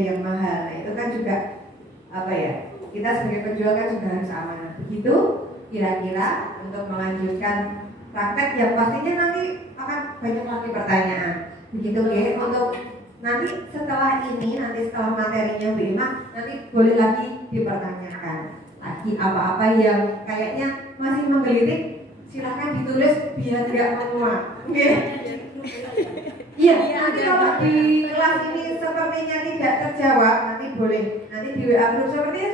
yang mahal. Nah, itu kan juga apa ya? Kita sebagai penjual kan juga harus amanah. Begitu kira-kira untuk melanjutkan praktek yang pastinya nanti akan banyak lagi pertanyaan. Begitu ya, untuk nanti setelah ini, nanti setelah materinya Bu Ima, nanti boleh lagi dipertanyakan lagi apa-apa yang kayaknya masih menggelitik, silahkan ditulis biar tidak menguap. Iya, nanti kalau di kelas ini sepertinya tidak terjawab, nanti boleh nanti di WA group sepertinya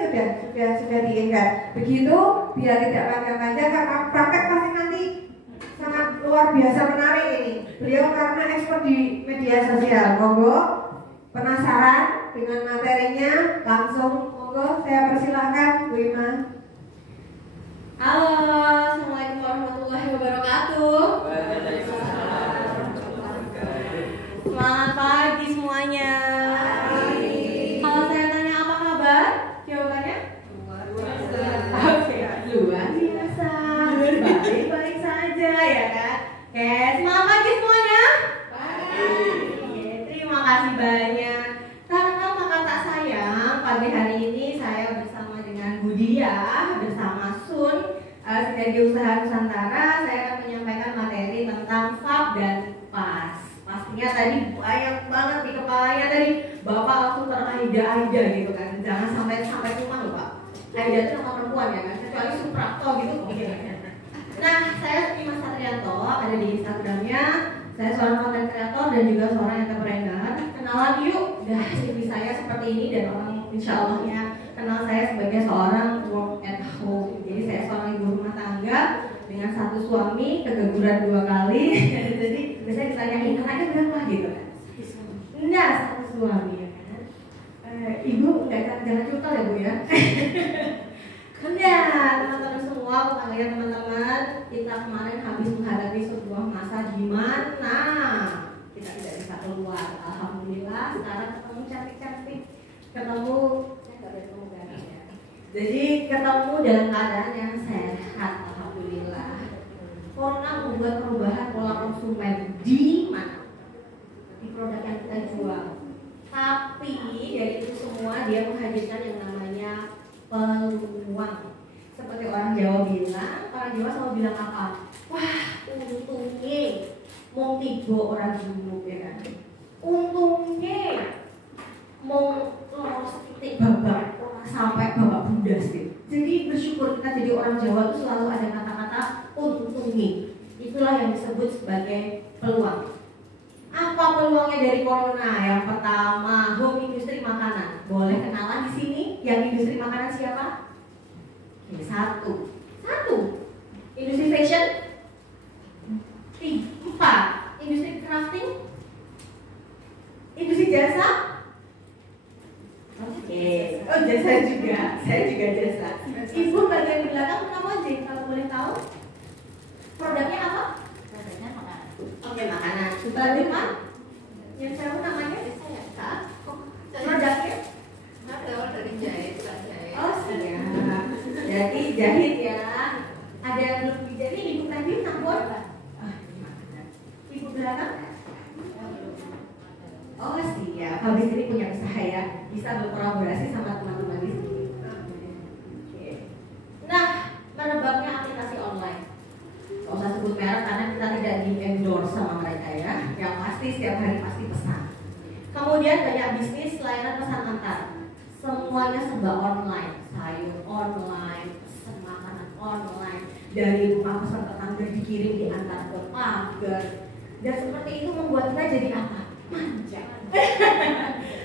sudah diingat. Begitu biar tidak panjang-panjang, karena praktek pasti nanti sangat luar biasa menarik ini. Beliau karena expert di media sosial. Monggo penasaran dengan materinya, langsung monggo saya persilahkan Bu Ima. Halo, Assalamualaikum warahmatullahi wabarakatuh. Selamat pagi semuanya. Kalau saya tanya apa kabar, jawabannya luar biasa. Oke, luar biasa. Baik-baik saja ya kan. Oke, selamat pagi semuanya. Oke, terima kasih banyak. Karena maka tak sayang, pagi hari ini saya bersama dengan Budia, bersama Sun, Sinergi Usaha Nusantara. Saya akan menyampaikan materi tentang FAB dan PAS. Pastinya tadi banyak banget di kepalanya tadi Bapak langsung teraida-aida gitu kan. Jangan sampai rumah loh Pak. Aida itu nama perempuan ya kan, kecuali Suprapto gitu. Nah, saya Dimas Satrianto, ada di Instagramnya. Saya seorang content creator dan juga seorang entrepreneur. Kenalan yuk, dah CV saya seperti ini dan orang insya Allahnya kenal saya sebagai seorang work at home. Jadi saya seorang ibu rumah tangga dengan satu suami, keguguran 2 kali. Jadi biasanya ditanyain anaknya berapa gitu kan? Enggak, satu suami ya kan? Ibu jangan curcol ya Bu ya. Enggak, teman-teman semua, bukan lihat teman-teman, kita kemarin habis menghadapi sebuah masa di mana kita tidak bisa keluar. Alhamdulillah sekarang ketemu cantik-cantik, ketemu ya. Jadi ketemu dalam keadaan yang sehat, alhamdulillah. Corona membuat perubahan pola konsumen di mana? Di produk yang kita jual. Tapi dari itu semua dia menghadirkan yang namanya peluang. Seperti orang Jawa bilang, orang Jawa selalu bilang apa? Wah, untungnya mau tiba orang junub ya kan? Untungnya mau lolos titik babak sampai babak bundas gitu. Jadi bersyukur kita jadi orang Jawa itu selalu ada kata-kata untungnya. Itulah yang disebut sebagai peluang. Apa peluangnya dari corona? Yang pertama, home industri makanan. Boleh kenalan di sini? Yang industri makanan siapa? Ini satu. Industri fashion. 4. Industri crafting. Industri jasa. Oke. Oh, jasa juga. Saya juga jasa. Ibu bagian belakang kenapa aja? Kalau boleh tahu? Produknya apa? Produknya makanan. Oke, makanan. Sudah dengar? Yang saya namanya? Kak. Produknya? Berawal dari jahit, jahit. Oh siap. Jadi jahit ya. Ada yang belum dijahit. Ibu tadi tambor? Ibu belakang? Oh siap. Habis ini punya usaha ya. Bisa berkolaborasi sama teman-teman di sini. Oke. Nah, merebaknya aplikasi online. Gak usah sebut merek karena kita tidak di endorse sama mereka ya. Yang pasti setiap hari pasti pesan. Kemudian banyak bisnis layanan pesan antar. Semuanya serba online, sayur online, pesan makanan online, dari rumah pesan tetangga dikirim diantar ke pagar. Dan seperti itu membuat kita jadi apa? Manja.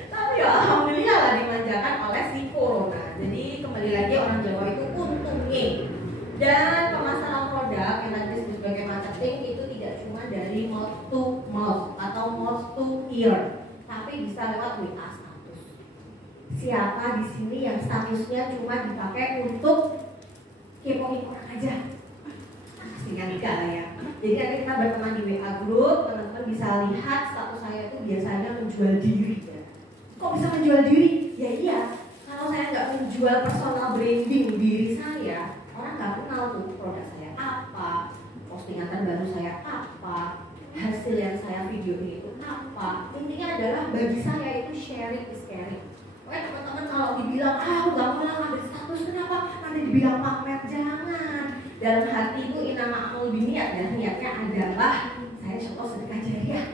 Tapi ya alhamdulillah lah dimanjakan oleh si corona. Jadi kembali lagi orang Jawa itu untungnya. Dan pemasaran produk yang tadi disebut sebagai marketing itu tidak cuma dari mouth to mouth atau mouth to ear, tapi bisa lewat WA. Siapa di sini yang statusnya cuma dipakai untuk kepoin orang aja? Pastinya enggak lah ya. Jadi nanti kita berteman di WA group, teman-teman bisa lihat status saya itu biasanya menjual diri ya. Kok bisa menjual diri? Ya iya, kalau saya nggak menjual personal branding diri saya, orang nggak kenal tuh produk saya apa, postingan terbaru saya apa, hasil yang saya video itu apa. Intinya adalah bagi saya itu sharing is caring. dalam hati itu inama amal biniat ya, niatnya adalah saya contoh sedekah jariah.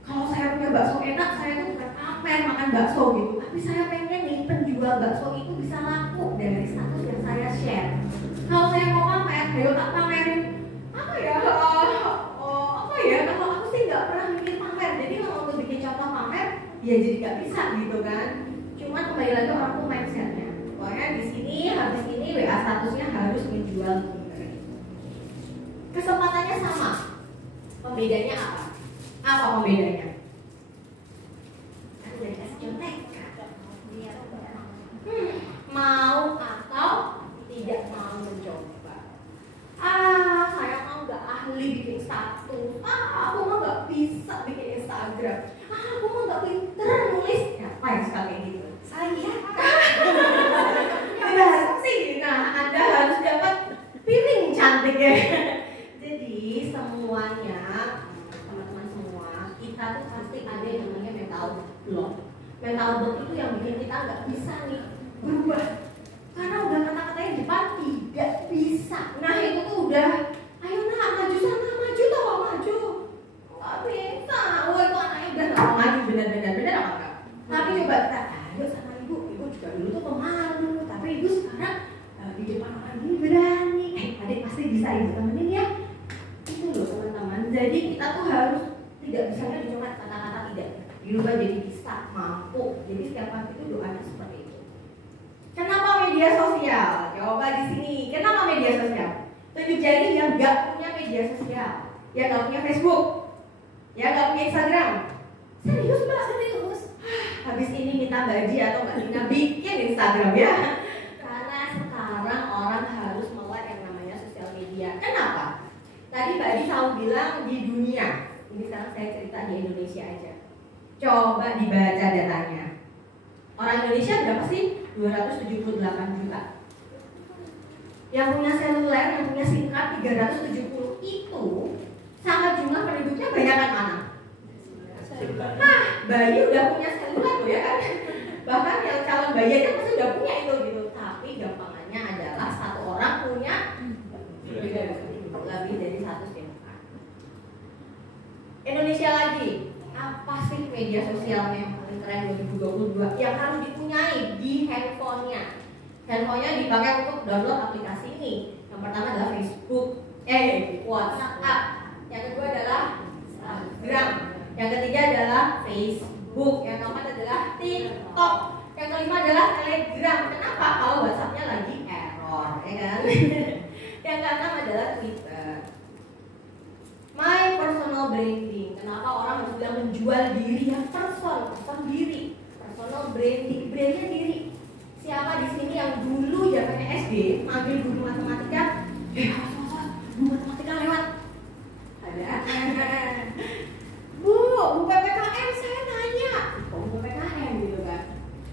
Kalau saya punya bakso enak, saya tuh bukan pamer makan bakso gitu, tapi saya pengen nih penjual bakso itu bisa laku dari status yang saya share. Kalau saya mau pamer, ayo tak pamerin apa ya? Apa ya? Kalau aku sih nggak pernah bikin pamer, jadi kalau untuk bikin contoh pamer, ya jadi nggak bisa gitu kan. Cuma kembali lagi orang tuh mindsetnya. Pokoknya di sini habis ini WA statusnya harus menjual bener. Kesempatannya sama. Pembedanya apa? Apa pembedanya? Aku dari kasih contek. Mau atau tidak mau mencoba? Saya mau nggak ahli bikin status. Aku mau nggak bisa bikin Instagram. Aku mau nggak pinter nulis. Apa yang suka kayak gitu? Saya. Anda harus sih. Nah, Anda harus dapat piring cantik ya. Jadi semuanya, teman-teman semua, kita tuh pasti ada yang namanya mental block. Mental block itu yang bikin kita nggak bisa nih berubah. Karena udah kata-katanya di depan tidak bisa. Nah itu tuh udah, ayo nak maju sana, maju tau maju. Nggak bisa. Oh itu anaknya udah nggak mau maju benar-benar apa enggak? Tapi coba kita, ayo sama ibu juga dulu tuh pemalu, tapi ibu sekarang di depan orang ini berani. Adik pasti bisa ibu temenin ya. Itu loh teman-teman. Jadi kita tuh harus tidak bisanya cuma kata-kata tidak, dirubah jadi bisa, mampu. Jadi setiap hari itu doanya seperti itu. Kenapa media sosial? Coba di sini. Kenapa media sosial? Tunjuk jari yang nggak punya media sosial, yang nggak punya Facebook, yang nggak punya Instagram. Serius mbak, serius. Habis ini minta Mbak Ji atau Mbak Tina bikin Instagram ya. Karena sekarang orang harus melek yang namanya sosial media. Kenapa? Tadi Mbak Ji selalu bilang di dunia. Ini sekarang saya cerita di Indonesia aja. Coba dibaca datanya. Orang Indonesia berapa sih? 278 juta. Yang punya seluler, yang punya SIM card 370 itu sama jumlah penduduknya banyakan mana? Nah, bayi udah punya seluler tuh ya kan? Bahkan yang calon bayi aja pasti udah punya itu gitu. Tapi gampangannya adalah satu orang punya lebih dari satu SIM card. Indonesia lagi, apa sih media sosialnya yang paling keren 2022 yang harus dipunyai di handphonenya? Handphonenya dipakai untuk download aplikasi ini. Yang pertama adalah Facebook, WhatsApp. Yang kedua adalah Instagram. Yang ketiga adalah Facebook. Yang keempat adalah TikTok. Yang kelima adalah Telegram. Kenapa? Kalau WhatsAppnya lagi error, ya kan? Yang keenam adalah Twitter. My personal branding. Kenapa orang harus bilang menjual diri yang person diri, personal branding, brandnya diri. Siapa di sini yang dulu zamannya SD manggil guru matematika, guru matematika lewat? Ada. Bu PPKN saya nanya, kok Bu PPKN gitu kan?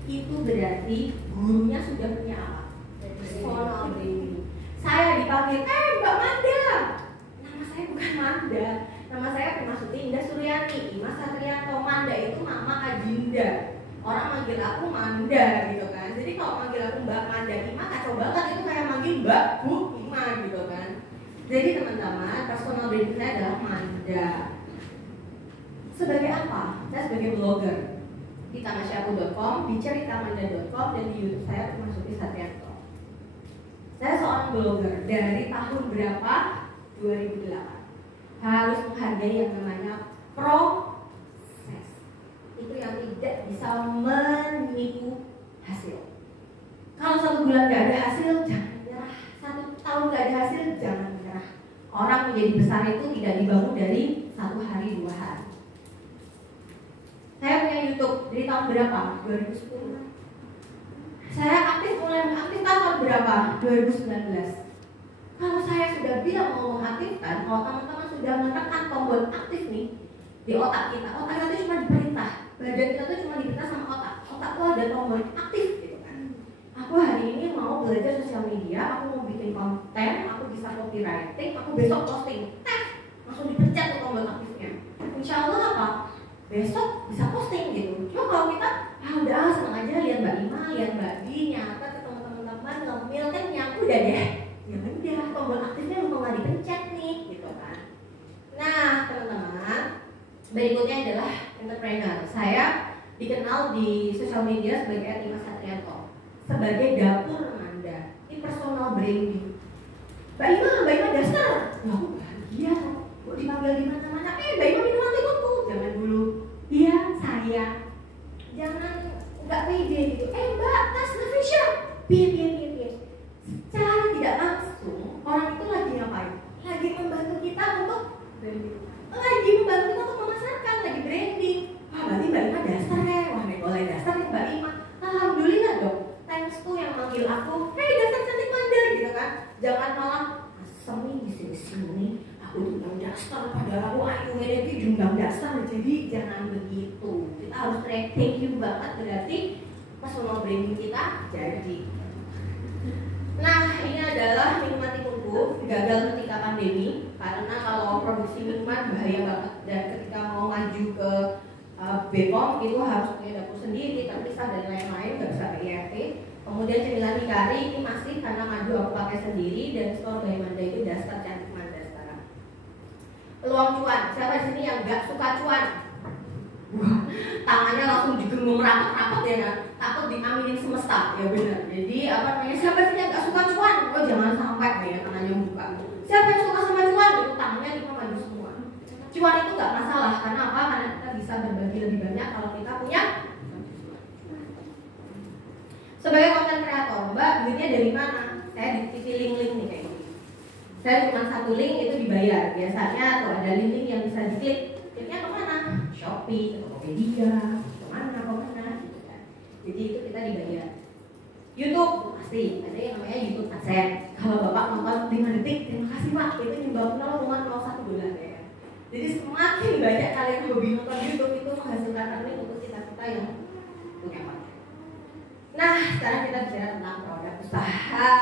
Itu berarti gurunya sudah punya apa? Personal branding. Saya dipanggil, Mbak Manda. Nama saya bukan Manda. Nama saya Primasuti Indah Suryani, Mas Satrianto. Manda itu Mama Adinda. Orang manggil aku Manda gitu kan. Jadi kalau manggil aku Mbak Manda Ima kacau banget, itu kayak manggil Mbak Bu Ima gitu kan. Jadi teman-teman, personal branding saya adalah Manda. Sebagai apa? Saya sebagai blogger di tamasyaku.com, di ceritamanda.com, dan di YouTube saya Primasuti Satrianto. Saya seorang blogger dari tahun berapa? 2008. Harus menghargai yang namanya proses. Itu yang tidak bisa menipu hasil. Kalau 1 bulan gak ada hasil, jangan menyerah. 1 tahun gak ada hasil, jangan menyerah. Orang menjadi besar itu tidak dibangun dari 1 hari 2 hari. Saya punya YouTube dari tahun berapa? 2010. Saya mulai aktif tahun berapa? 2019. Kalau saya sudah bilang mau mengaktifkan, kalau teman-teman sudah menekan tombol aktif nih di otak kita itu cuma diperintah, badan kita tuh cuma diperintah sama otak tuh ada tombol aktif gitu kan. Aku hari ini mau belajar sosial media, aku mau bikin konten, aku bisa copywriting, aku besok posting, langsung dipencet tuh tombol aktifnya. Insya Allah apa? Besok bisa posting gitu. Cuma kalau kita udah senang aja lihat Mbak Ima, lihat Mbak Di, nyata ketemu teman-teman, ngemil kan nyangku udah deh. Ya udah, tombol aktifnya dikenal di sosial media sebagai Dimas Satrianto, sebagai dapur Anda. Ini personal branding. Mbak Ima dasar. Loh, bahagia kok dipanggil di mana-mana. Mbak Ima minuman tikunku. Jangan dulu. Iya, saya. Jangan nggak pede gitu. Mbak, tas fashion. Piye. Secara tidak langsung, orang itu lagi ngapain? Lagi membantu kita untuk memasarkan, lagi branding. Wah, berarti Mbak Ima dasar ya. Wah, boleh dasar nih Mbak Ima. Alhamdulillah dong. Thanks to yang manggil aku. Dasar cantik mandiri gitu kan. Jangan malah asem di sini. Aku tentang dasar padahal aku ini jumlah dasar. Jadi jangan begitu. Kita harus thank you banget, berarti personal branding kita jadi. Nah, ini adalah minuman tikunku, gagal ketika pandemi karena kalau produksi minuman bahaya banget, dan ketika mau maju ke BPOM itu harus punya dapur sendiri, terpisah dan lain-lain, nggak bisa pakai IRT. Kemudian cemilan hikari ini masih karena madu aku pakai sendiri, dan store by Manda itu dasar cantik Manda sekarang. Peluang cuan, siapa di sini yang nggak suka cuan? Wah, tangannya langsung digenggam rapat-rapat ya kan, takut diaminin semesta, ya benar. Jadi siapa sih yang nggak suka cuan? Oh jangan sampai ya tangannya buka. Siapa yang suka sama cuan? Itu tangannya di maju semua. Cuan itu nggak masalah, karena apa? Karena kita bisa berbagi lebih banyak kalau kita punya. Sebagai konten kreator, Mbak, duitnya dari mana? Saya dititip link-link nih kayak gini. Saya cuma satu link itu dibayar. Biasanya tuh ada link-link yang bisa diklik. Kliknya kemana? Shopee, Tokopedia, kemana gitu kan. Jadi itu kita dibayar. YouTube pasti ada yang namanya YouTube AdSense. Kalau Bapak nonton 5 detik, terima kasih Pak. Itu nyumbang $0,01 ya. Jadi semakin banyak kalian hobi nonton YouTube itu menghasilkan earning untuk kita yang punya konten. Nah, sekarang kita bicara tentang produk usaha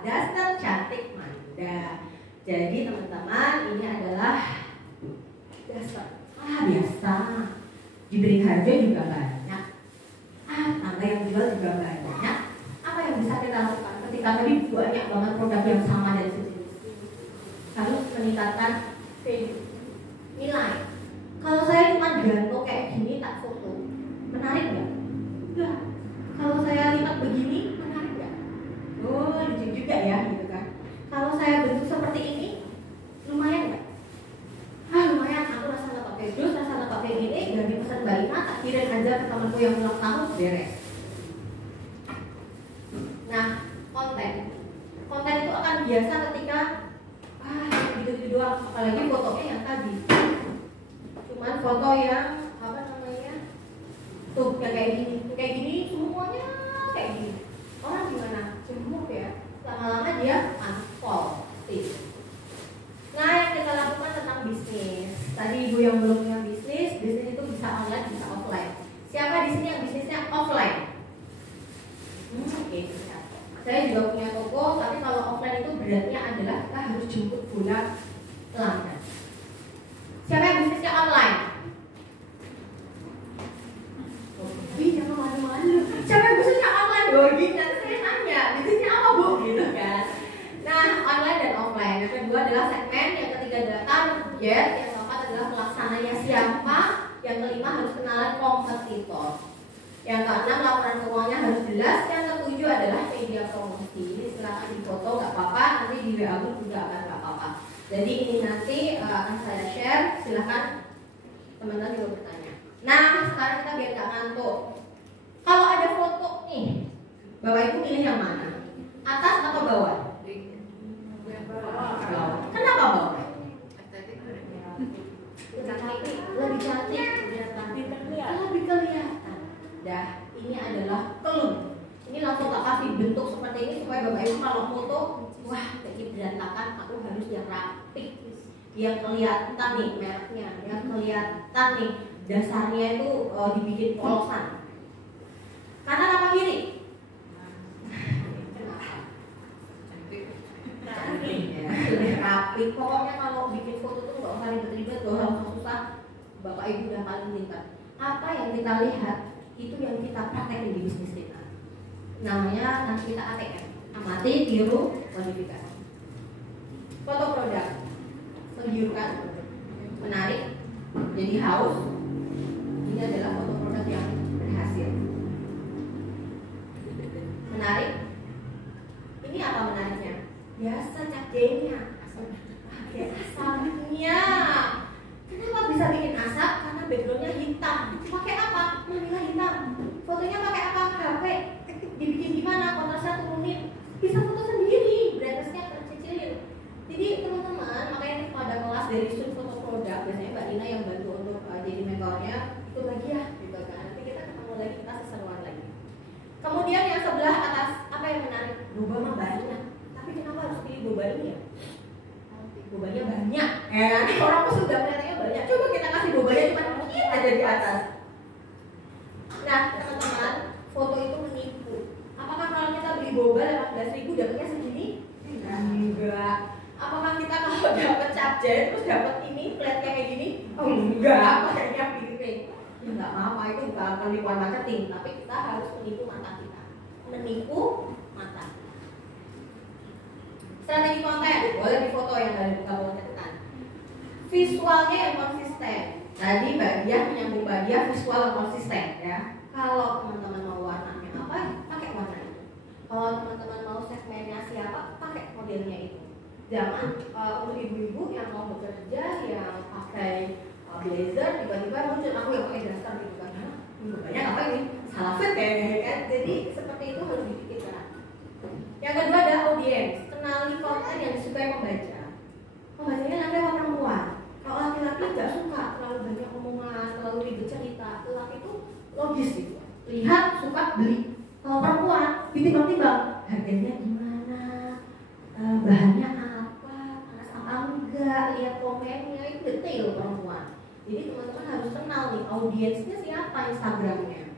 dasar cantik Manda. Jadi teman-teman, ini adalah dasar. Biasa. Diberi harga juga banyak. Tangga yang jual juga banyak. Apa yang bisa kita lakukan ketika tadi banyak banget produk yang sama dari sini? Harus meningkatkan nilai. Kalau saya cuma gantung kayak gini tak foto, menarik nggak? Enggak. Kalau saya lipat begini, menarik nggak? Oh, lucu juga ya, gitu kan? Kalau saya bentuk seperti ini, lumayan nggak? Lumayan. Aku rasa nggak pakai jus, rasa nggak pakai gini, ganti pesan Mbak Ima, tak kirim aja ke temanku yang ulang tahun, beres. Nah, konten itu akan biasa ketika gitu-gitu doang, apalagi fotonya yang tadi. Cuman foto yang tuh yang kayak gini semuanya kayak gini. Orang gimana? Cemuk ya. Lama-lama dia unfollow. Nah, yang kita lakukan tentang bisnis. Tadi ibu yang belum punya bisnis itu bisa online, bisa offline. Siapa di sini yang bisnisnya offline? Oke. Saya juga punya toko, tapi kalau offline itu beratnya adalah kita harus jemput bola pelanggan. Siapa yang bisnisnya online? Jangan malu-malu. Siapa yang bisnisnya online? Nanti saya tanya, bisnisnya apa Bu? Gitu kan. Nah, online dan offline. Yang kedua adalah segmen, yang ketiga adalah target, yang keempat adalah pelaksananya siapa, yang kelima harus kenalan kompetitor, yang keenam laporan keuangannya harus jelas, yang ketujuh adalah media promosi. Ini silakan difoto nggak apa-apa, nanti di WA juga akan nggak apa-apa. Jadi ini nanti akan saya share, silakan teman-teman juga bertanya. Nah, sekarang kita biar nggak ngantuk. Kalau ada foto nih, Bapak Ibu pilih yang mana? Atas atau bawah? Kenapa bawah? Lebih cantik, lebih kelihatan. Dah, ini adalah kelun. Ini langsung tak kasih bentuk seperti ini supaya Bapak Ibu kalau foto, wah, kayak berantakan. Aku harus yang rapi, yang kelihatan nih mereknya, yang kelihatan nih dasarnya itu dibikin polosan. Kanan apa kiri? Lebih rapi. Pokoknya kalau bikin foto tuh nggak usah ribet-ribet, nggak usah susah. Bapak Ibu udah paling pintar. Apa yang kita lihat itu yang kita praktekin di bisnis kita. Namanya nanti kita ATM, amati, tiru, modifikasi. Foto produk menggiurkan, menarik, jadi haus. Ini adalah foto produk yang hasil. Menarik? Ini apa menariknya? Biasa Cak J-nya pakai asapnya. Kenapa bisa bikin asap? Karena backgroundnya hitam. Pakai apa? Manila hitam. Fotonya pakai apa? HP. Dibikin gimana? Kontrasnya turunin. Bisa foto sendiri. Brightness-nya kecilin. Jadi teman-teman, makanya pada kelas dari shoot foto produk, biasanya Mbak Dina yang bantu untuk jadi mentornya, ikut lagi ya, gitu kan. Nanti kita ketemu lagi, kita seseruan lagi. Kemudian yang sebelah atas, apa yang menarik? Boba mah banyak. Tapi kenapa harus pilih boba ini ya? Bobanya banyak. Nanti orang pun sudah kelihatannya banyak. Coba kita kasih bobanya cuma dikit aja di atas. Nah, teman-teman, foto itu menipu. Apakah kalau kita beli boba 18.000 dapatnya segini? Enggak. Apakah kita kalau dapat capjait terus dapat ini plate kayak gini? Oh enggak, pakainya piring. Ya enggak apa-apa, itu bukan penipuan marketing, tapi kita harus menipu mata kita. Menipu mata. Strategi konten, boleh di foto yang dari buka catatan. Visualnya yang konsisten. Tadi Mbak Diah menyambung Mbak Diah visual yang konsisten ya. Kalau teman-teman mau warnanya apa, pakai warna itu. Kalau teman-teman mau segmennya siapa, pakai modelnya itu. Jangan untuk ibu-ibu yang mau bekerja yang pakai blazer tiba-tiba muncul aku yang pakai daster gitu kan. Banyak apa ini? Salah fit kayaknya kan. Jadi seperti itu harus dipikirkan. Yang kedua ada audiens. Kenali konten yang disukai pembaca. Pembacanya nanti apa perempuan. Kalau laki-laki nggak suka terlalu banyak omongan, terlalu ribet cerita. Laki itu logis gitu. Lihat, suka, beli. Kalau perempuan ditimbang-timbang harganya gimana, bahannya apa, panas apa enggak, lihat komennya, itu detail perempuan. Jadi teman-teman harus kenal nih audiensnya siapa Instagramnya.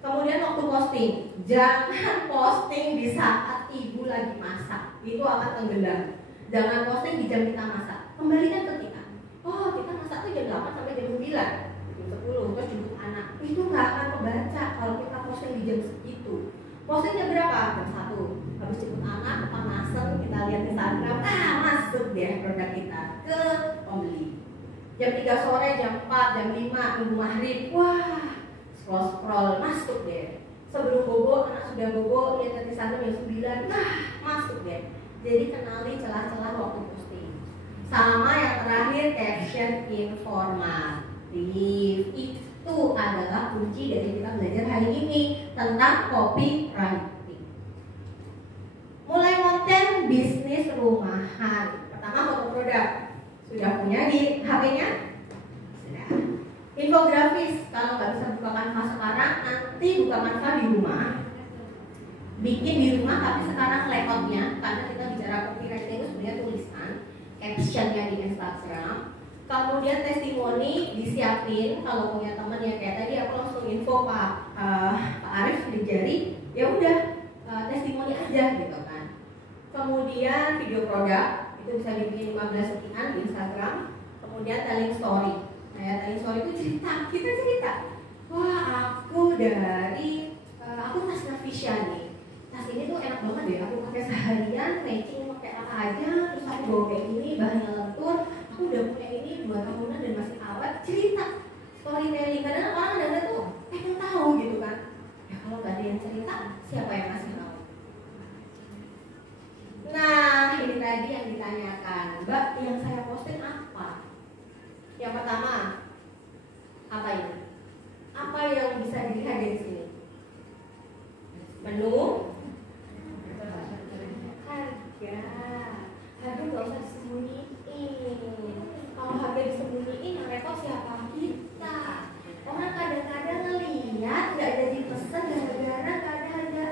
Kemudian waktu posting, jangan posting di saat ibu lagi masak, itu akan tenggelam. Jangan posting di jam kita masak. Kembalikan ke kita. Oh, kita masak tuh jam 8 sampai jam 9, jam 10 terus jemput anak. Itu nggak akan kebaca kalau kita posting di jam segitu. Posting jam berapa? Jam 1. Habis jemput anak, kepanasan, kita lihat Instagram, masuk deh produk kita ke pembeli. Jam 3 sore, jam 4, jam 5, minggu maghrib, wah, scroll masuk deh. Sebelum bobo, anak sudah bobo, lihat Instagram jam 9, masuk deh. Jadi kenali celah-celah waktu posting. Sama yang terakhir, caption informatif. Itu adalah kunci dari kita belajar hari ini tentang copywriting. Mulai konten bisnis rumahan. Pertama foto produk. Sudah punya di HP-nya? Sudah. Infografis, kalau nggak bisa buka Canva sekarang, nanti buka Canva di rumah. Bikin di rumah, tapi sekarang layoutnya, karena kita bicara copywriting itu sebenarnya tulisan, captionnya di Instagram. Kemudian testimoni disiapin, kalau punya teman yang kayak tadi aku langsung info Pak Arif di jari, ya udah testimoni aja gitu kan. Kemudian video produk itu bisa dibikin 15 detik di Instagram. Kemudian telling story. Nah, ya, telling story itu cerita, kita cerita. Wah, aku dari aku tas Navisha nih. Tas ini tuh enak banget deh. Aku pakai seharian, matching pakai apa aja. Terus aku bawa kayak gini, bahannya lentur. Aku udah punya ini 2 tahunan dan masih awet. Cerita, storytelling. Kadang orang ada tuh pengen tahu gitu kan. Ya kalau nggak ada yang cerita, siapa yang ngasih tahu? Nah, ini tadi yang ditanyakan, Mbak, yang saya posting apa? Yang pertama, apa ini? Apa yang bisa dilihat dari sini? Menu, harga nggak usah disembunyiin. Kalau harga disembunyiin, yang repot siapa? Kita. Orang kadang-kadang ngeliat nggak jadi pesen gara-gara nggak ada harganya.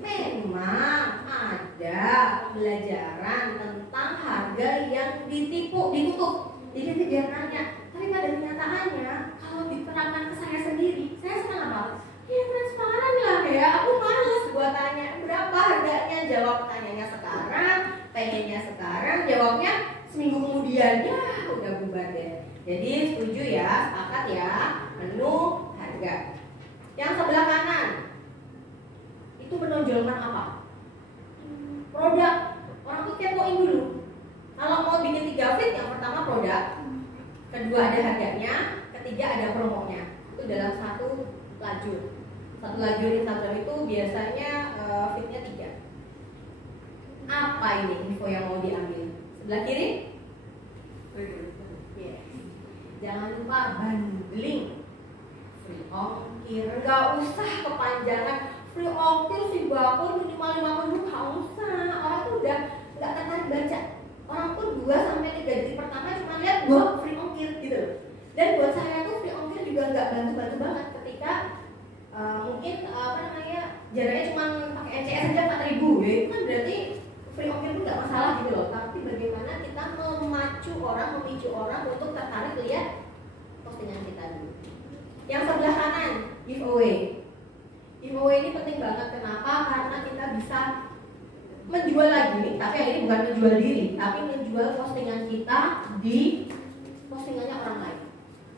Memang ada pembelajaran tentang harga yang ditutup. Jadi dia nanya, tapi pada kenyataannya kalau diterapkan ke saya sendiri, saya senang apa? Ya transparan lah ya, aku males buat tanya berapa harganya, jawab tanyanya sekarang, pengennya sekarang, jawabnya seminggu kemudian, ya udah bubar deh. Jadi setuju ya, sepakat ya, menu, harga. Yang sebelah kanan, itu menonjolkan apa? Produk. Orang tuh kepoin dulu. Kalau mau bikin 3 feed, yang pertama produk, kedua ada harganya, ketiga ada promonya. Itu dalam satu lajur. Satu lajur Instagram itu biasanya feed-nya 3. Apa ini info yang mau diambil? Sebelah kiri? Yes. Jangan lupa bundling. Free ongkir, nggak usah kepanjangan. Free ongkir si bakul minimal 50.000, nggak usah. Orang tuh udah nggak tertarik baca. Orang tuh 2-3 detik pertama cuma lihat free ongkir gitu loh. Dan buat saya tuh free ongkir juga nggak bantu-bantu banget ketika mungkin jaraknya cuma pakai NCS aja 4.000 ya, itu kan berarti free ongkir itu nggak masalah gitu loh. Tapi bagaimana kita memicu orang untuk tertarik lihat postingan kita dulu. Yang sebelah kanan, giveaway. Giveaway ini penting banget. Kenapa? Karena kita bisa menjual lagi nih, tapi ini bukan menjual diri, tapi menjual postingan kita di postingannya orang lain.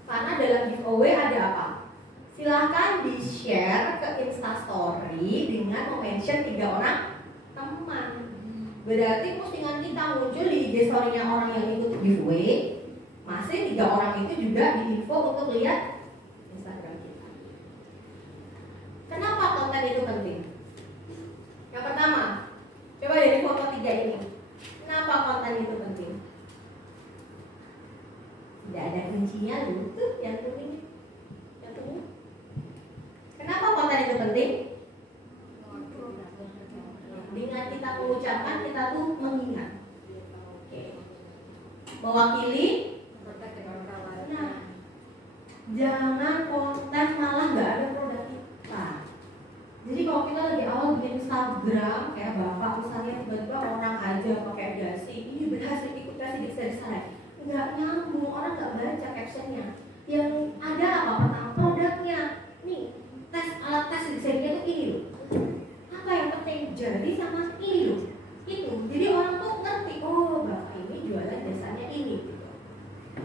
Karena dalam giveaway ada apa? Silahkan di-share ke Instastory dengan mention 3 orang teman. Berarti postingan kita muncul di IG story-nya orang yang ikut giveaway, masih 3 orang itu juga diinfo untuk lihat Instagram kita. Kenapa konten itu penting? Yang pertama, coba dari foto 3 ini. Kenapa konten itu penting? Tidak ada kuncinya loh, tuh yang kuning. Yang kuning. Kenapa konten itu penting? Dengan kita mengucapkan, kita tuh mengingat. Oke. Mewakili. Nah, jangan konten malah nggak ada produk kita. Jadi kalau kita lagi awal bikin Instagram, kayak bapak misalnya tiba-tiba orang aja pakai dasi, ini berhasil ikut kasih di sana, nggak nyambung, orang nggak baca captionnya. Yang ada apa? Pertama produknya, nih alat tes desainnya tuh ini loh. Apa yang penting? Jadi sama ini loh, itu. Jadi orang tuh ngerti, oh bapak ini jualan jasanya ini. Gitu.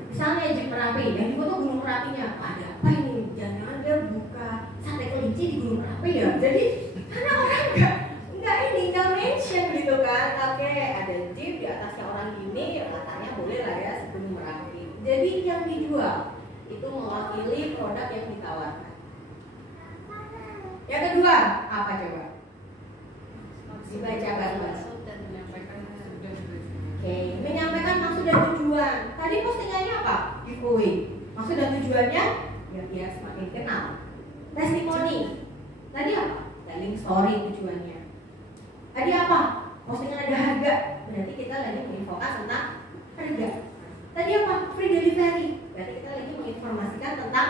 Misalnya Jeep Merapi, yang di foto Gunung Merapinya, ada apa ini? Jangan dia buka sate kelinci di Gunung Merapi ya. Jadi karena orang nggak mention gitu kan. Oke, ada Jeep di atasnya orang gini, ya katanya boleh lah ya Gunung Merapi. Jadi yang dijual itu mewakili produk yang ditawarkan. Yang kedua, apa coba? Dibaca baru-baru. Oke, menyampaikan maksud dan tujuan. Tadi postingannya apa? Giveaway. Maksud dan tujuannya biar dia semakin kenal. Testimoni. Tadi apa? Telling story tujuannya. Tadi apa? Postingan ada harga. Berarti kita lagi menginfokan tentang harga. Tadi apa? Free delivery. Berarti kita lagi menginformasikan tentang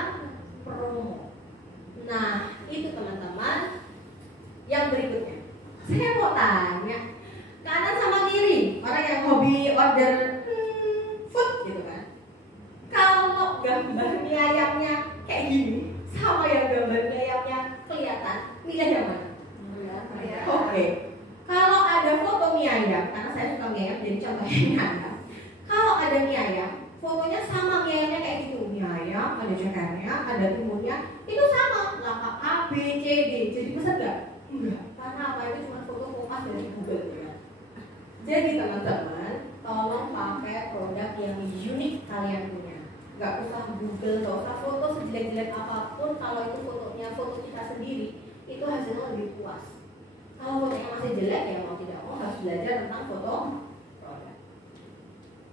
promo. Nah, itu teman-teman. Yang berikutnya, saya mau tanya, kanan sama kiri, orang yang hobi order food gitu kan. Kalau gambar mie ayamnya kayak gini, sama yang gambar mie ayamnya kelihatan, milih yang mana? Oke. Kalau ada foto mie ayam, karena saya suka mie ayam, jadi contohnya mie ayam. Kalau ada mie ayam, fotonya sama mie ayamnya kayak gitu. Mie ayam, ada cekernya, ada timunnya, itu sama. Lengkap A, B, C, D. Jadi pesan nggak? Enggak. Karena apa? Itu cuma foto kopas dari Google ya. Jadi teman-teman, tolong pakai produk yang unik kalian punya. Gak usah Google, gak usah foto sejelek-jelek apapun. Kalau itu fotonya foto kita sendiri, itu hasilnya lebih puas. Kalau fotonya masih jelek, ya mau tidak mau harus belajar tentang foto produk.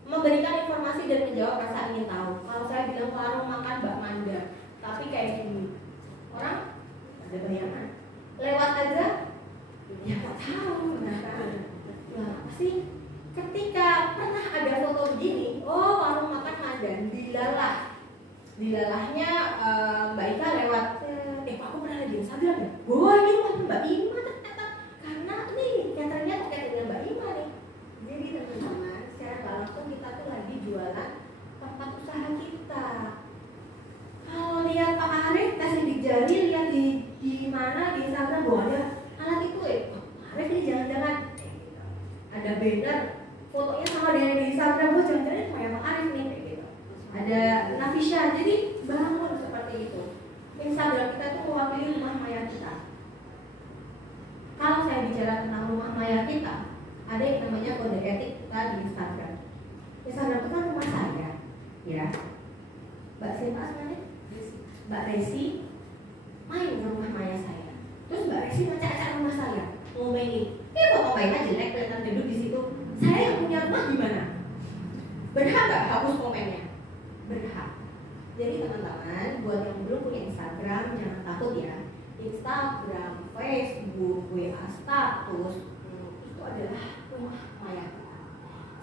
Memberikan informasi dan menjawab rasa ingin tahu. Kalau saya bilang warung makan Mbak Manda, tapi kayak gini, orang ada bayangan lewat aja, ya nggak tahu. Nah, sih ketika pernah ada foto begini, oh warung makan Madan, dilalahnya Mbak Ika lewat, aku pernah lihat di Instagram ya, wah ini rumah Mbak Ima ternyata, karena nih cateringnya pakai dengan Mbak Ima nih. Jadi teman-teman, secara nggak langsung kita tuh lagi jualan tempat usaha kita. Kalau lihat Pak Arif tes sidik jari, lihat di mana di Instagram bahwa ada alat itu, Pak Arif ini jangan-jangan ada banner fotonya sama dengan di Instagram, jangan-jangan kayak Pak Arif nih kayak gitu. Ada Nafisha, jadi bangun seperti itu. Instagram kita tuh mewakili rumah maya kita. Kalau saya bicara tentang rumah maya kita, ada yang namanya kode etik kita di Instagram. Instagram itu kan rumah saya, ya. Mbak siapa asmanya? Mbak Resi, main nggak hapus komennya? Berhak. Jadi teman-teman, buat yang belum punya Instagram, jangan takut ya. Instagram, Facebook, WA status, itu adalah rumah maya kita.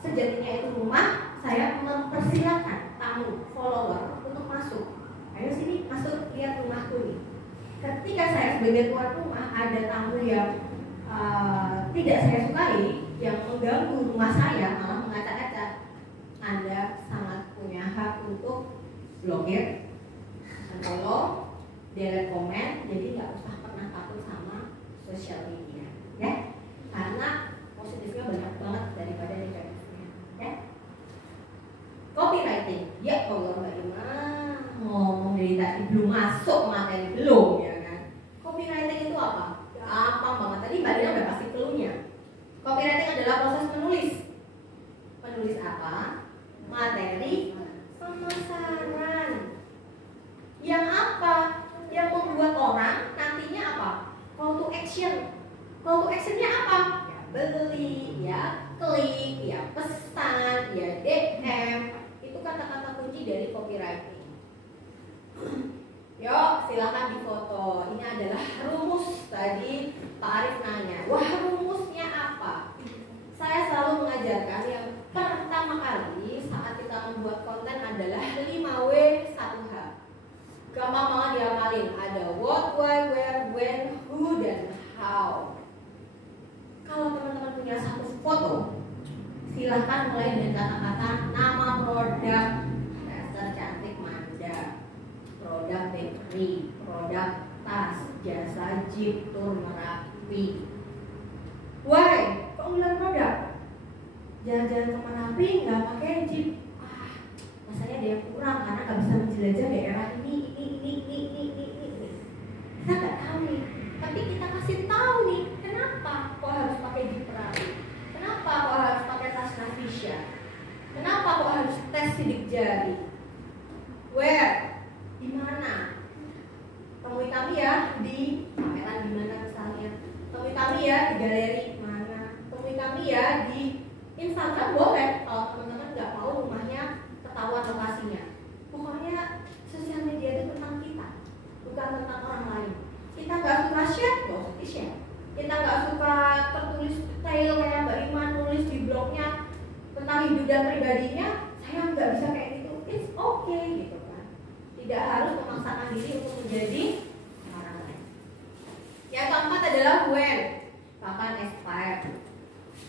Sejatinya itu rumah, saya mempersilahkan tamu, follower untuk masuk. Ayo sini, masuk, lihat rumahku nih. Ketika saya sebagai tuan rumah, ada tamu yang tidak saya sukai, yang mengganggu rumah saya, malah mengacak-acak, Anda sangat punya hak untuk blokir, unfollow, delete komen. Jadi nggak usah pernah takut sama sosial media, ya, karena positifnya banyak banget daripada negatifnya, ya. Copywriting, ya Allah Mbak Ima, ngomong dari tadi belum masuk materi belum, ya kan? Copywriting itu apa? Gampang banget, tadi Mbak Dina udah pasti cluenya. Copywriting adalah proses menulis. Menulis apa? Materi pemasaran. Yang apa? Yang membuat orang nantinya apa? Call to action. Call to actionnya apa? Ya beli, ya klik, ya pesan, ya DM. Itu kata-kata kunci dari copywriting. Yuk, silakan difoto. Ini adalah rumus. Tadi Pak Arif nanya, wah rumusnya apa? Saya selalu mengajarkan yang pertama kali saat kita membuat konten adalah 5W 1H. Gampang banget diapalin. Ada what, why, where, when, who, dan how. Kalau teman-teman punya satu foto, silahkan mulai dengan kata-kata nama produk. Dasar cantik Manda, produk bakery, produk tas, jasa jeep, tur Merapi. Why? Kok bilang produk? Jalan-jalan ke Merapi nggak pakai jeep. Rasanya ada yang kurang karena nggak bisa menjelajah daerah ini. Kita nggak tahu nih, tapi kita kasih tahu nih kenapa kok harus pakai jeep Merapi, kenapa kok harus pakai tas Navisha, kenapa kok harus tes sidik jari. Where? Di mana? Temui kami ya di pameran di mana misalnya. Temui kami ya di galeri mana. Temui kami ya di Instagram boleh kalau teman-teman nggak mau rumahnya ketahuan lokasinya. Pokoknya sosial media itu tentang kita, bukan tentang orang lain. Kita nggak suka share, nggak usah di share. Kita nggak suka tertulis detail kayak Mbak Iman nulis di blognya tentang hidup dan pribadinya. Saya nggak bisa kayak gitu. It's okay gitu kan. Tidak harus memaksakan diri untuk menjadi orang lain. Yang keempat adalah when. Kapan expire?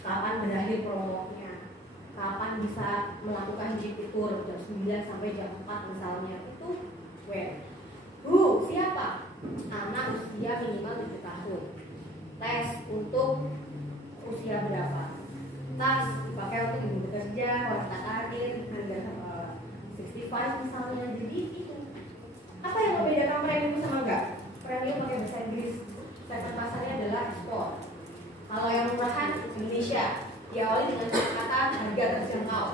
Kapan berakhir promonya? Kapan bisa melakukan GP tour jam 9 sampai jam 4 misalnya. Itu when. Who? Siapa? Anak usia minimal 7 tahun. Tes untuk usia berapa? Tas dipakai untuk ibu bekerja, wanita karir, harga 65 misalnya. Jadi itu. Apa yang membedakan premium sama enggak? Premium pakai bahasa Inggris. Segmen pasarnya adalah ekspor. Kalau yang murahan Indonesia, diawali dengan kata harga terjangkau,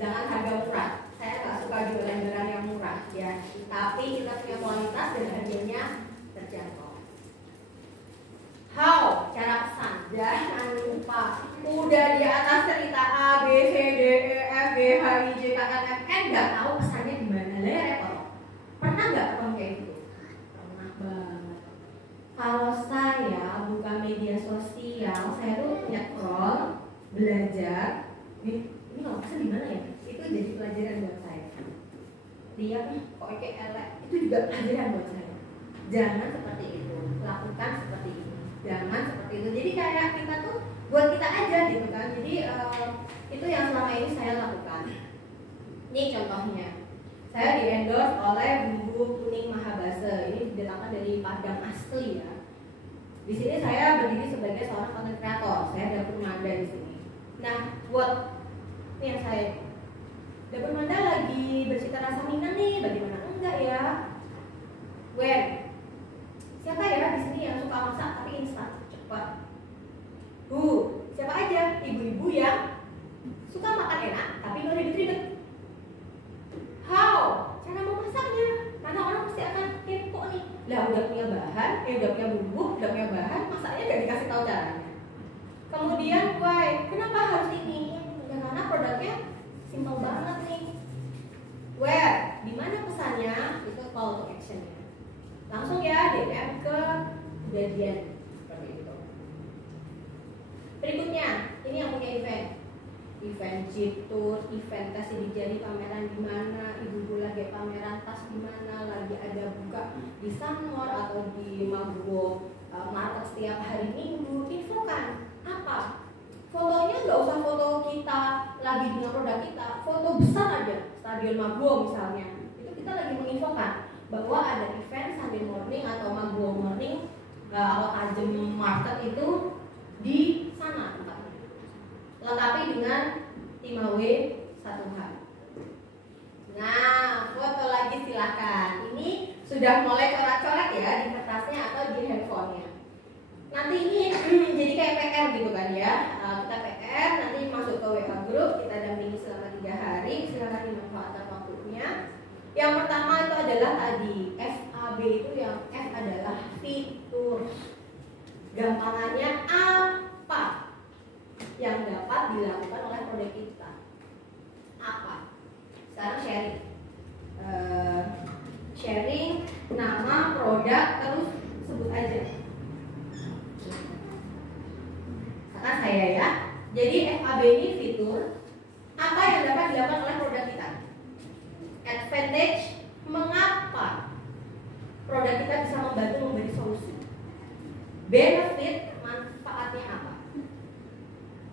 jangan harga murah. Saya nggak suka jualan barang yang murah, ya. Tapi kita punya kualitas dan harganya terjangkau. How? Cara pesan. Jangan lupa. Udah di atas cerita A, B, C, D, E, F, G, H, I, J, K, L, M, N, nggak tahu pesannya di mana. Lah repot. Pernah nggak ketemu kayak gitu? Pernah banget. Kalau saya buka media sosial, saya tuh nyekrol, belajar. Ini kalau pesan di mana ya? Itu jadi pelajaran buat saya. Dia kok kayak elek. Itu juga pelajaran buat saya. Jangan seperti itu. Lakukan seperti itu. Jangan seperti itu. Jadi kayak kita tuh buat kita aja gitu kan. Jadi itu yang selama ini saya lakukan. Ini contohnya. Saya di-endorse oleh bumbu kuning Mahabase. Ini didatangkan dari Padang asli ya. Di sini saya berdiri sebagai seorang content creator. Saya dapur Manda di sini. Nah, buat ini yang saya dapur Manda lagi bercita rasa minang nih. Bagaimana enggak ya? When? Siapa ya di sini yang suka masak tapi instan, cepat? Who? Siapa aja? Ibu-ibu yang suka makan enak tapi nggak ribet-ribet. How? Cara memasaknya? Karena orang pasti akan kepo nih. Lah udah punya bahan, udah punya bumbu, udah punya bahan, masaknya nggak dikasih tahu caranya. Kemudian why? Kenapa harus ini? Ya karena produknya simpel banget nih. Berikutnya, ini yang punya event Jeep Tour, event kasih dijadi pameran di mana, ibu-ibu lagi pameran tas di mana, lagi ada buka di Sunmore atau di Magwo market setiap hari Minggu. Infokan apa? Fotonya nggak usah foto kita lagi dengan produk kita, foto besar aja, Stadion Magwo misalnya. Itu kita lagi menginfokan bahwa ada event Sunday morning atau Magwo morning atau Tajem market itu di sana tempatnya. Lengkapi dengan 5W 1H. Nah, foto lagi silahkan. Ini sudah mulai coret-coret ya di kertasnya atau di handphonenya. Nanti ini jadi kayak PR gitu kan ya. Kita PR, nanti masuk ke WA group, kita dampingi selama 3 hari. Silahkan dimanfaatkan waktunya. Yang pertama itu adalah tadi FAB, itu yang F adalah fitur. Gampangannya apa yang dapat dilakukan oleh produk kita? Apa? Sekarang sharing. Sharing nama produk, terus sebut aja. Sekarang saya ya. Jadi FAB ini fitur. Apa yang dapat dilakukan oleh produk kita? Advantage, mengapa produk kita bisa membantu memberi solusi. Benefit, manfaatnya apa?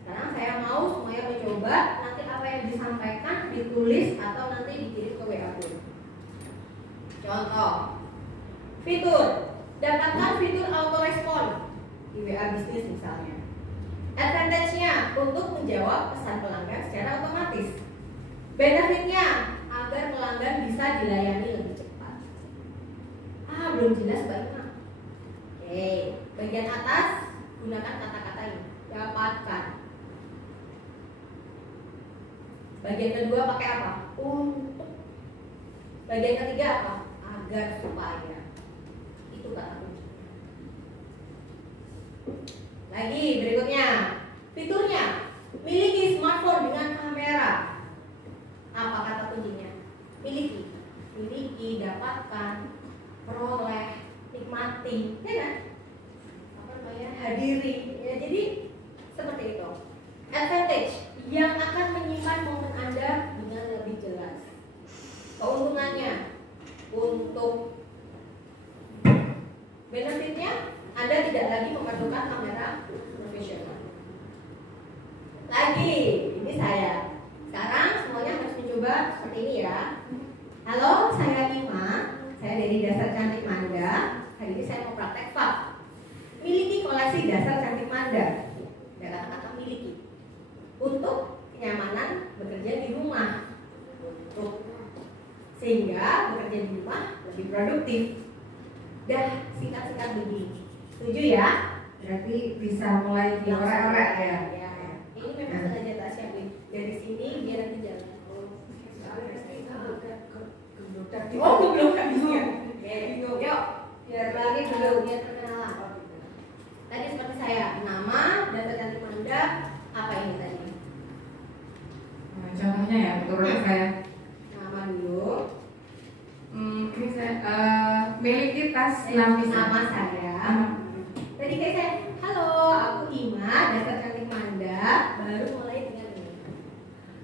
Sekarang saya mau semuanya mencoba. Nanti apa yang disampaikan ditulis atau nanti dikirim ke WA group. Contoh, fitur. Dapatkan fitur auto respon di WA bisnis misalnya. Advantage-nya untuk menjawab pesan pelanggan secara otomatis. Benefit-nya agar pelanggan bisa dilayani lebih cepat. Belum jelas Mbak Ima. Oke, bagian atas gunakan kata-kata ini. Dapatkan. Bagian kedua pakai apa? Untuk. Bagian ketiga apa? Agar supaya. Itu kata kunci. Lagi berikutnya, fiturnya miliki smartphone dengan kamera. Apa kata kuncinya? Miliki, dapatkan, peroleh, nikmati, ya kan? Apa namanya? Hadiri. Ya, jadi seperti itu. Advantage yang akan menyimpan momen Anda dengan lebih jelas. Keuntungannya untuk benefitnya Anda tidak lagi memerlukan kamera profesional. Lagi, ini saya. Sekarang semuanya harus mencoba seperti ini ya. Halo, saya Ima. Saya dari Dasar Cantik Manda. Hari ini saya mau praktek FAB. Miliki koleksi Dasar Cantik Manda. Ada kata-kata miliki. Untuk kenyamanan bekerja di rumah. Untuk sehingga bekerja di rumah lebih produktif. Dah singkat-singkat begini. Setuju ya? Berarti bisa mulai diorek-orek ya. Ya. Ini memang sengaja tak siapin. Dari sini biar nanti jalan. Oh, belum bisa. Yuk, biar lagi dulu biar perkenalan. Tadi seperti saya, nama, Dasar Cantik Manda, apa ini tadi? Contohnya ya, menurut saya. Nama dulu. Ini saya miliki tas lapis. Nama saya. Tadi kayak saya, halo, aku Ima, Dasar Cantik Manda. Baru mulai dengan ini.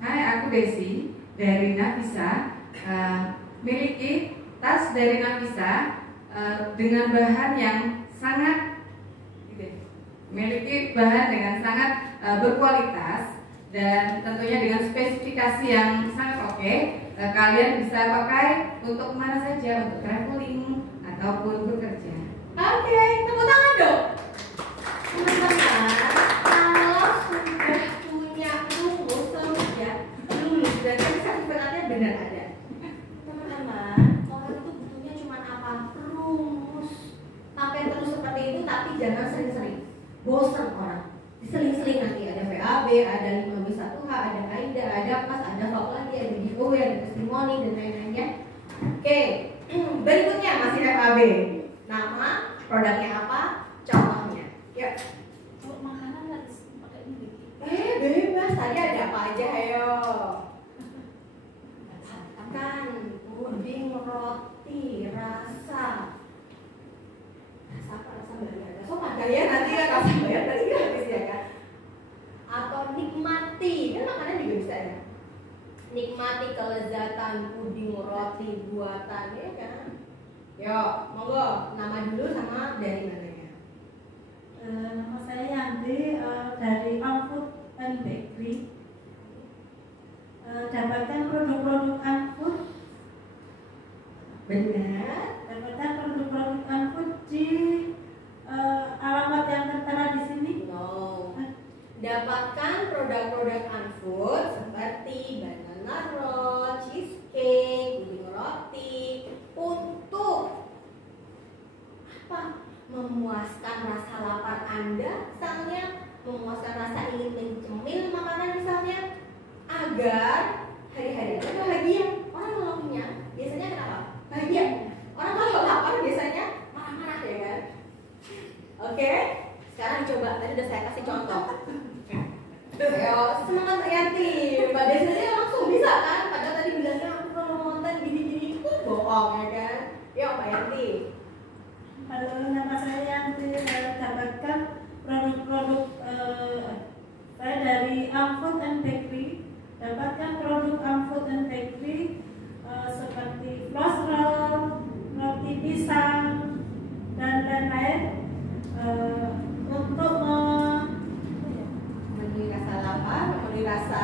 Hai, aku Desi dari Nafisa. Miliki tas dari Nafisa dengan bahan yang sangat miliki bahan dengan sangat berkualitas dan tentunya dengan spesifikasi yang sangat oke. Kalian bisa pakai untuk mana saja, untuk traveling ataupun bekerja. Oke, tepuk tangan dong. Teman-teman, kalau sudah punya rumus ya, lulus dan sertifikatnya benar ada. Teman-teman, orang itu butuhnya cuma apa? Rumus. Pakai terus seperti itu, tapi jangan sering-sering. Bosan orang. Diseling-seling nanti ada VAB, ada 5W1H, ada AIDA, ada PAS, ada FAB lagi, ada giveaway, ada testimoni dan lain-lainnya. Oke, berikutnya masih FAB. Nama, produknya apa, contohnya. Ya. Makanan harus pakai ini. Bebas, tadi ada apa aja, ayo. Katakan, puding, roti, rasa. Rasa apa? Rasa bayar. So, makanya nanti kan rasa bayar tadi gratis ya kan? Nikmati kelezatan puding roti buatan, ya kan? Yuk, monggo, nama dulu sama dari mananya? Nama saya Yanti, dari Unfood and Bakery. Dapatkan produk-produk Unfood. Benar. Dapatkan produk-produk Unfood di alamat yang tertera di sini. No. Dapatkan produk-produk Unfood seperti banana roll, cheesecake, puding roti untuk apa? Memuaskan rasa lapar Anda, misalnya memuaskan rasa ingin mencemil makanan misalnya, agar hari-hari Anda bahagia. Orang kalau punya biasanya kenapa? Bahagia. Orang kalau lapar biasanya marah-marah, ya kan? Oke, sekarang coba. Tadi udah saya kasih contoh. Ayo, semangat Yanti. Mbak Desi langsung bisa kan? Padahal tadi bilangnya aku kalau nonton gini-gini itu bohong, ya kan? Yuk Mbak Yanti. Halo, nama saya Yanti. Dapatkan produk-produk saya dari Unfood and Bakery. Dapatkan produk Unfood and Bakery seperti flash roll, roti pisang, dan lain-lain untuk Memenuhi rasa lapar, memenuhi rasa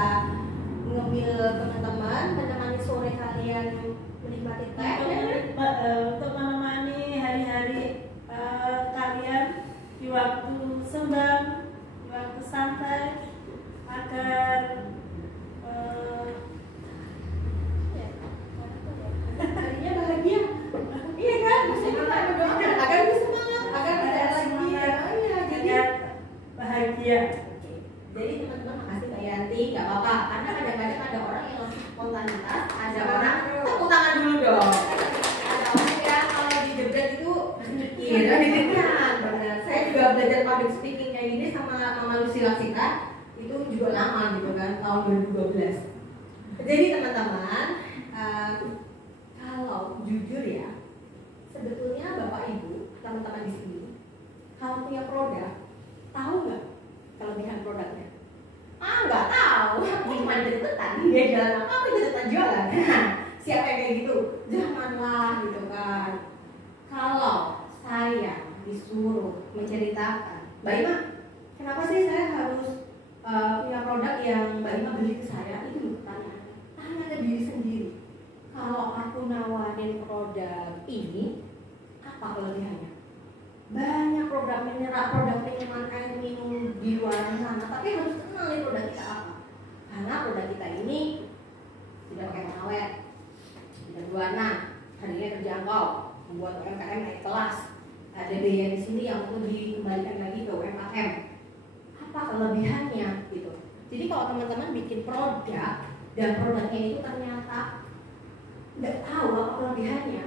ngemil teman-teman, menemani sore kalian menikmati teh. untuk menemani hari-hari kalian di waktu senggang, di waktu santai, agar Harinya bahagia. Iya kan? Maksudnya kita berdoakan agar lebih semangat, agar tidak lagi ya. Jadi bahagia. Jadi teman-teman makasih Mbak Yanti, nggak apa-apa. Karena kadang-kadang ada orang yang langsung spontanitas, ada orang tepuk tangan dulu dong. Ada orang yang kalau dijebret itu mikir, deg-degan. Benar. Saya juga belajar public speaking kayak gini sama Mama Lucy Laksita, itu juga lama gitu kan, tahun 2012. Jadi teman-teman, kalau jujur ya, sebetulnya Bapak Ibu, teman-teman di sini, kalau punya produk, tahu nggak kelebihan produknya? Nggak tahu. Aku cuma deketan, dia jalan apa deketan jualan. Siapa yang kayak gitu? Janganlah gitu kan. Kalau saya disuruh menceritakan, Mbak Ima, kenapa sih saya harus punya produk yang Mbak Ima beli ke saya? Itu pertanyaan. Tanya ke diri sendiri. Kalau aku nawarin produk ini, apa kelebihannya? Banyak produk minuman air minum di luar sana, tapi harus kenal nih produk kita apa. Karena produk kita ini tidak pakai pengawet, tidak berwarna, harganya terjangkau, membuat UMKM naik kelas. Ada biaya di sini yang perlu dikembalikan lagi ke UMKM. Apa kelebihannya gitu? Jadi kalau teman-teman bikin produk dan produknya itu ternyata nggak tahu apa kelebihannya,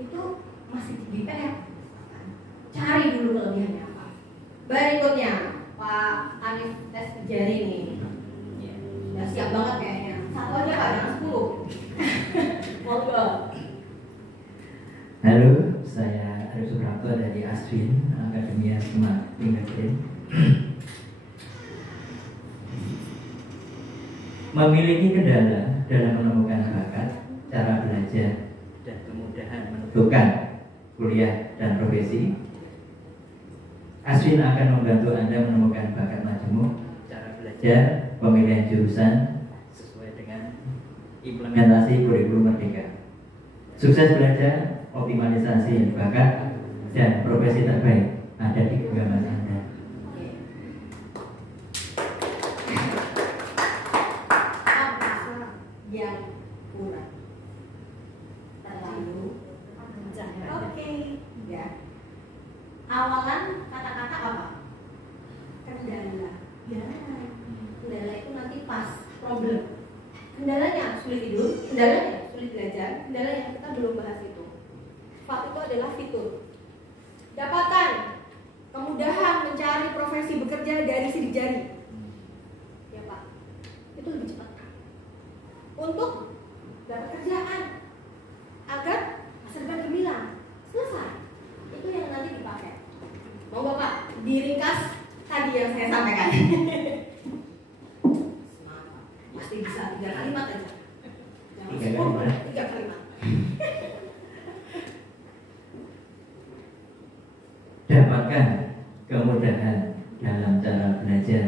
itu masih di PR. Cari dulu kelebihannya apa. Berikutnya Pak Anif tes jari nih. Udah siap banget kayaknya. Satu aja Pak, jangan 10. Monggo. Halo, saya Arif Suprapto dari Aswin, Akademia Smart Fingerprint. Memiliki kendala dalam menemukan bakat, cara belajar, dan kemudahan menentukan kuliah dan profesi. Aswin akan membantu Anda menemukan bakat majemuk, cara belajar, pemilihan jurusan sesuai dengan implementasi kurikulum Merdeka. Sukses belajar, optimalisasi bakat, dan profesi terbaik ada di genggaman Anda. Yang kurang terlalu oke ya. Awalan kata-kata apa? Kendala. Ya, kendala itu nanti pas problem. Kendalanya sulit tidur, kendalanya sulit belajar, kendalanya kita belum bahas itu. Itu adalah fitur. Dapatkan kemudahan mencari profesi bekerja dari sidik jari. Ya Pak, itu lebih cepat. Untuk dapat kerjaan agar masa depan gemilang. Selesai. Itu yang nanti dipakai. Monggo Pak, diringkas tadi yang saya sampaikan. Semangat. Pasti bisa 3 kalimat aja. kemudahan dalam cara belajar,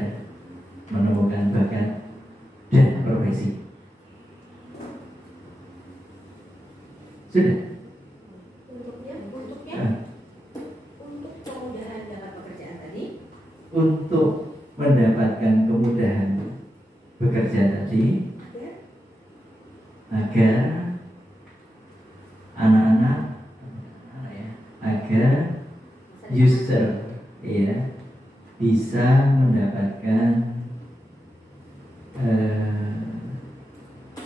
menemukan bakat dan profesi. Sudah? Untuk kemudahan dalam pekerjaan tadi. Untuk mendapatkan kemudahan bekerja tadi, agar anak-anak agar user ya bisa mendapatkan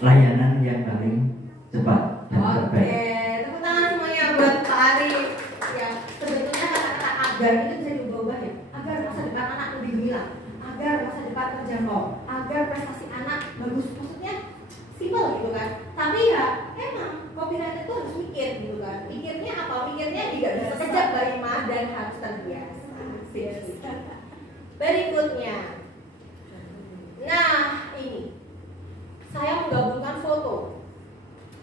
layanan yang paling cepat dan terbaik. Oke, tepuk tangan semuanya buat Pak Arif. Ya, sebetulnya kata-kata agar itu bisa diubah ya. Agar masa depan anak lebih gemilang, agar masa depan terjangkau, agar prestasi anak bagus. Maksudnya simpel gitu kan. Tapi ya emang copywriter itu harus mikir gitu kan. Mikirnya apa? Mikirnya tidak bisa sekejap Mbak Ima dan harus terbiasa. Berikutnya, nah ini saya menggabungkan foto.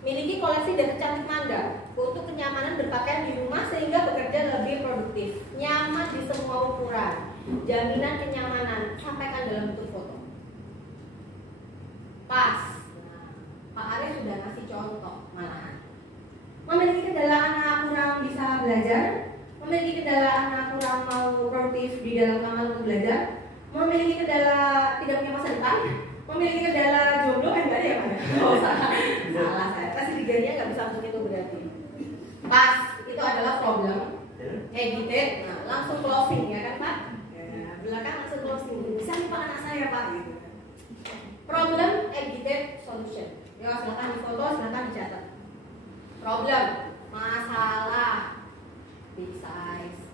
Miliki koleksi dan kecantik manda untuk kenyamanan berpakaian di rumah sehingga bekerja lebih produktif, nyaman di semua ukuran, jaminan kenyamanan, sampaikan dalam bentuk foto. Pas. Nah, Pak Arif sudah kasih contoh malahan. Memiliki kendala anak kurang bisa belajar, memiliki kendala anak kurang mau produktif di dalam kamar untuk belajar, memiliki kendala tidak punya masa depan, memiliki kendala jodoh enggak ada ya Pak? Oh, salah saya. Pasti diganya nggak bisa untuk itu berarti. Pas, itu adalah problem. Edited, nah langsung closing ya kan Pak? Ya, belakang langsung closing. Bisa nih Pak anak saya Pak gitu. Problem, edited, solution. Ya silakan difoto, silakan dicatat. Problem, masalah, big size,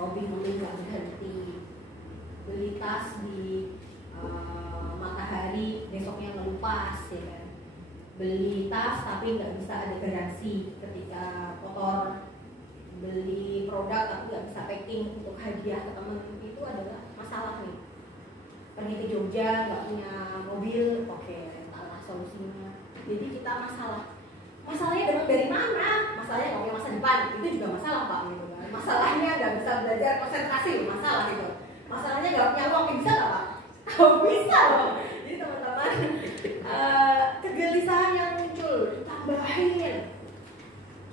hobi ngomong nggak berhenti, beli tas di Matahari besoknya ngelupas ya kan, beli tas tapi nggak bisa ada garansi ketika kotor, beli produk tapi nggak bisa packing untuk hadiah ke teman, itu adalah masalah nih. Pergi ke Jogja nggak punya mobil, oke, salah solusinya. Jadi kita masalahnya datang dari mana? Masalahnya nggak punya masa depan, itu juga masalah Pak gitu kan. Masalahnya nggak bisa belajar konsentrasi, masalah itu. Masalahnya nggak punya uang, bisa nggak Pak? Oh bisa loh. Jadi teman-teman, kegelisahan yang muncul tambahin.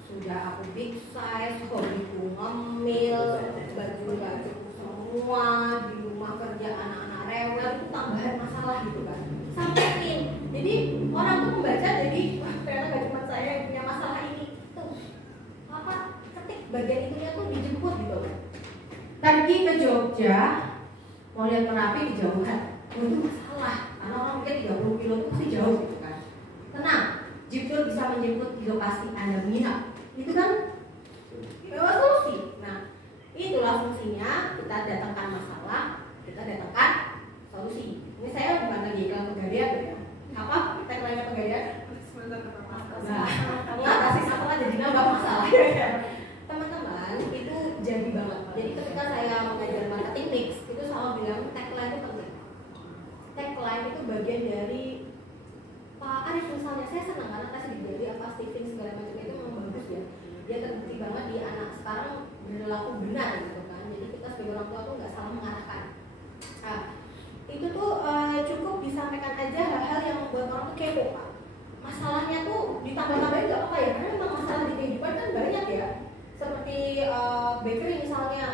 Sudah aku big size, hobiku ngemil, baju semua, di rumah kerja anak-anak rewel, itu tambahan masalah gitu kan. Sampaikan. Jadi orang tuh membaca jadi wah ternyata gak cuma saya yang punya masalah ini. Tuh apa ketik bagian itunya tuh dijemput gitu kan. Pergi ke Jogja, mau lihat Merapi kejauhan, itu masalah karena orang mikir 30 kilo itu masih jauh gitu kan. Tenang, Jeep Tour bisa menjemput di lokasi Anda menginap, itu kan lewat solusi. Nah, itulah fungsinya, kita datangkan masalah, kita datangkan solusi. Ini saya bukan lagi iklan Pegadaian ya. Apa tagline Pegadaian? Nah, mengatasi masalah jadi nambah masalah ya. Teman-teman, itu jadi banget. Jadi ketika saya mengajar marketing mix, itu selalu bilang tagline itu penting. Tagline itu bagian dari Pak Arif misalnya, saya senang karena kasih dari apa Stephen segala macam itu memang bagus ya. Dia terbukti banget di anak sekarang berlaku benar gitu kan. Jadi kita sebagai orang tua tuh nggak salah mengarahkan. Nah, itu tuh cukup disampaikan aja hal-hal yang membuat orang tuh kepo Pak. Masalahnya tuh ditambah-tambahin nggak apa-apa ya, karena memang masalah di kehidupan kan banyak ya. Seperti bakery misalnya,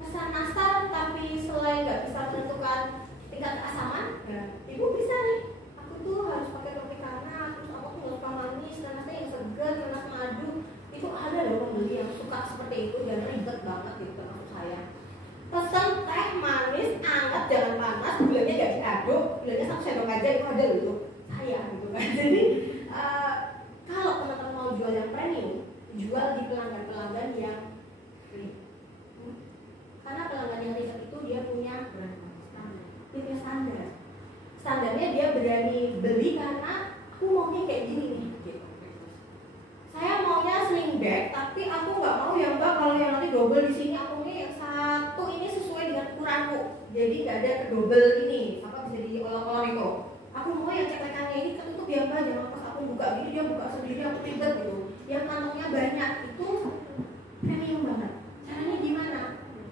pesan nastar tapi selain nggak bisa menentukan tingkat keasaman, ya, ibu bisa nih. Aku tuh harus pakai roti canai, terus aku tuh lupa manis, nanasnya yang segar, nanas madu. Itu ada loh pembeli yang suka seperti itu dan ribet banget gitu termasuk saya. Pesan teh manis, anget jangan panas, gulanya nggak diaduk, gulanya 1 sendok aja itu ada loh saya gitu kan. Jadi kalau teman-teman mau jual yang premium, jual di pelanggan-pelanggan yang ribet. Karena pelanggan yang ribet itu dia punya standar. Standarnya dia berani beli karena aku maunya kayak gini nih. Gitu. Saya maunya sling bag, tapi aku nggak mau yang mbak kalau yang nanti double di sini aku maunya yang satu ini sesuai dengan ukuranku. Jadi nggak ada double ini, apa bisa diolok-olok itu. Aku mau yang cetekannya ini ketutup ya mbak, jangan pas aku buka gini dia buka sendiri aku ribet gitu. Yang kantongnya banyak itu premium banget. Caranya gimana?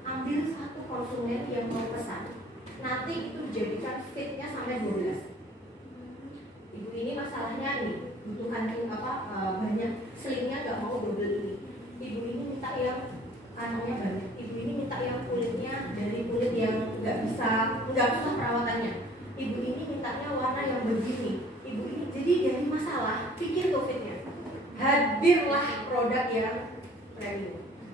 Ambil satu konsumen konsumen yang mau pesan nanti itu dijadikan fitnya sampai 12. Ibu ini masalahnya ini butuh handling banyak, selingnya nggak mau double ini. Ibu ini minta yang kanalnya banyak. Ibu ini minta yang kulitnya dari kulit yang nggak susah perawatannya. Ibu ini mintanya warna yang begini. Ibu ini jadi dari masalah pikir tuh fitnya. Hadirlah produk yang premium.